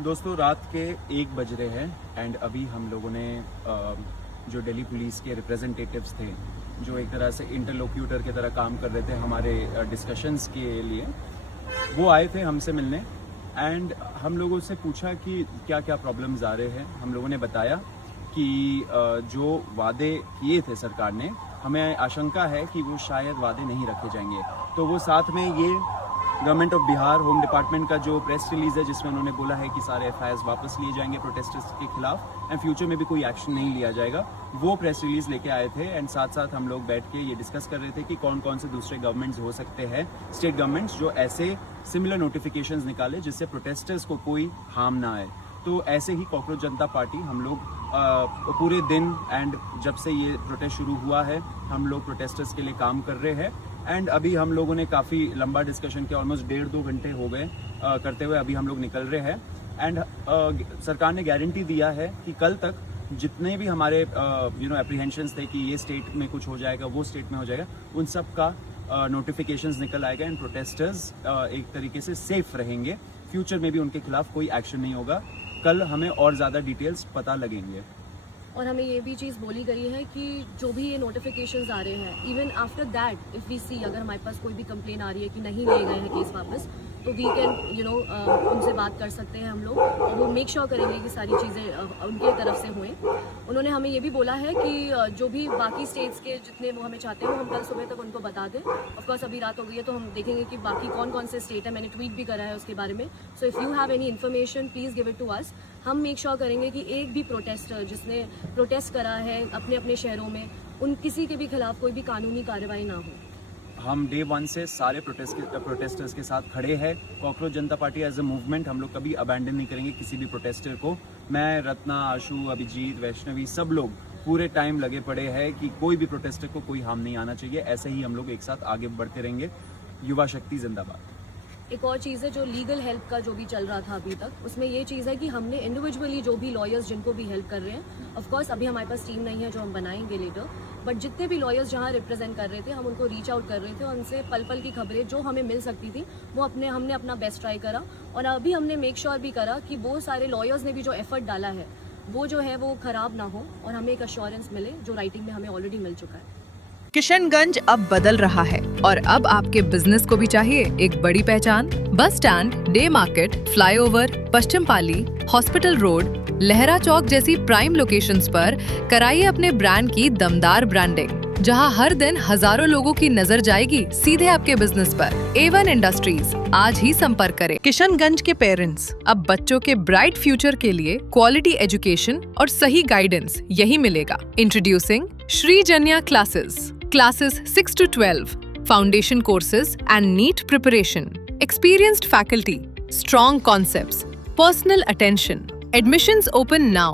दोस्तों रात के 1 बज रहे हैं एंड अभी हम लोगों ने जो दिल्ली पुलिस के रिप्रेजेंटेटिव्स थे जो एक तरह से इंटरलोक्यूटर की तरह काम कर रहे थे हमारे डिस्कशंस के लिए, वो आए थे हमसे मिलने एंड हम लोगों से पूछा कि क्या क्या प्रॉब्लम्स आ रहे हैं। हम लोगों ने बताया कि जो वादे किए थे सरकार ने, हमें आशंका है कि वो शायद वादे नहीं रखे जाएंगे। तो वो साथ में ये government of Bihar home department का जो प्रेस रिलीज है जिसमें उन्होंने बोला है कि सारे एफआईआर वापस लिए जाएंगे प्रोटेस्टर्स के खिलाफ एंड फ्यूचर में भी कोई एक्शन नहीं लिया जाएगा, वो प्रेस रिलीज लेके आए थे। एंड साथ साथ हम लोग बैठ के ये डिस्कस कर रहे थे कि कौन कौन से दूसरे गवर्नमेंट्स हो सकते हैं, स्टेट गवर्नमेंट्स, जो ऐसे सिमिलर नोटिफिकेशंस निकाले जिससे प्रोटेस्टर्स को कोई हार्म ना आए। तो ऐसे ही कॉकरोच जनता पार्टी हम लोग पूरे दिन एंड जब से ये प्रोटेस्ट शुरू हुआ है हम लोग प्रोटेस्टर्स के लिए काम कर रहे हैं। एंड अभी हम लोगों ने काफ़ी लंबा डिस्कशन किया, ऑलमोस्ट 1.5-2 घंटे हो गए करते हुए। अभी हम लोग निकल रहे हैं एंड सरकार ने गारंटी दिया है कि कल तक जितने भी हमारे एप्रीहेंशंस थे कि ये स्टेट में कुछ हो जाएगा, वो स्टेट में हो जाएगा, उन सब का नोटिफिकेशंस निकल आएगा एंड प्रोटेस्टर्स एक तरीके से सेफ रहेंगे। फ्यूचर में भी उनके खिलाफ कोई एक्शन नहीं होगा। कल हमें और ज़्यादा डिटेल्स पता लगेंगे। और हमें ये भी चीज़ बोली गई है कि जो भी ये नोटिफिकेशंस आ रहे हैं, even after that if we see, अगर हमारे पास कोई भी कंप्लेन आ रही है कि नहीं लिए गए हैं केस वापस, तो वी कैन उनसे बात कर सकते हैं हम लोग और वो मेक श्योर करेंगे कि सारी चीज़ें उनके तरफ से हुए। उन्होंने हमें ये भी बोला है कि जो भी बाकी स्टेट्स के जितने वो हमें चाहते हैं वो हम कल सुबह तक उनको बता दें। ऑफकोर्स अभी रात हो गई है तो हम देखेंगे कि बाकी कौन कौन से स्टेट है, मैंने ट्वीट भी करा है उसके बारे में। So if you have any information please give it to us. हम मेक श्योर करेंगे कि एक भी प्रोटेस्टर जिसने प्रोटेस्ट करा है अपने अपने शहरों में, उन किसी के भी खिलाफ कोई भी कानूनी कार्रवाई ना हो। हम डे 1 से सारे प्रोटेस्टर्स के साथ खड़े हैं। Cockroach Janata party as a movement हम लोग कभी अबैंडन नहीं करेंगे किसी भी प्रोटेस्टर को। मैं, रत्ना, आशु, अभिजीत, वैष्णवी, सब लोग पूरे टाइम लगे पड़े हैं कि कोई भी प्रोटेस्टर को कोई हार्म नहीं आना चाहिए। ऐसे ही हम लोग एक साथ आगे बढ़ते रहेंगे। युवा शक्ति जिंदाबाद। एक और चीज़ है जो लीगल हेल्प का जो भी चल रहा था अभी तक, उसमें ये चीज़ है कि हमने इंडिविजुअली जो भी लॉयर्स जिनको भी हेल्प कर रहे हैं, ऑफ कोर्स अभी हमारे पास टीम नहीं है जो हम बनाएंगे लेटर, बट जितने भी लॉयर्स जहाँ रिप्रेजेंट कर रहे थे हम उनको रीच आउट कर रहे थे और उनसे पल पल की खबरें जो हमें मिल सकती थी वो हमने अपना बेस्ट ट्राई करा। और अभी हमने मेक श्योर भी करा कि वो सारे लॉयर्स ने भी जो एफर्ट डाला है वो जो है वो ख़राब ना हो और हमें एक अश्योरेंस मिले जो राइटिंग में हमें ऑलरेडी मिल चुका है। किशनगंज अब बदल रहा है और अब आपके बिजनेस को भी चाहिए एक बड़ी पहचान। Bus stand, day market, flyover, Paschim Pali, hospital road, Lahra Chowk जैसी प्राइम लोकेशंस पर कराइए अपने ब्रांड की दमदार ब्रांडिंग, जहां हर दिन हजारों लोगों की नजर जाएगी सीधे आपके बिजनेस पर। A1 इंडस्ट्रीज, आज ही संपर्क करें। किशनगंज के पेरेंट्स, अब बच्चों के ब्राइट फ्यूचर के लिए क्वालिटी एजुकेशन और सही गाइडेंस यही मिलेगा। Introducing Shri Janya Classes 6 to 12, foundation courses and NEET preparation, experienced faculty, strong concepts, personal attention. Admissions open now.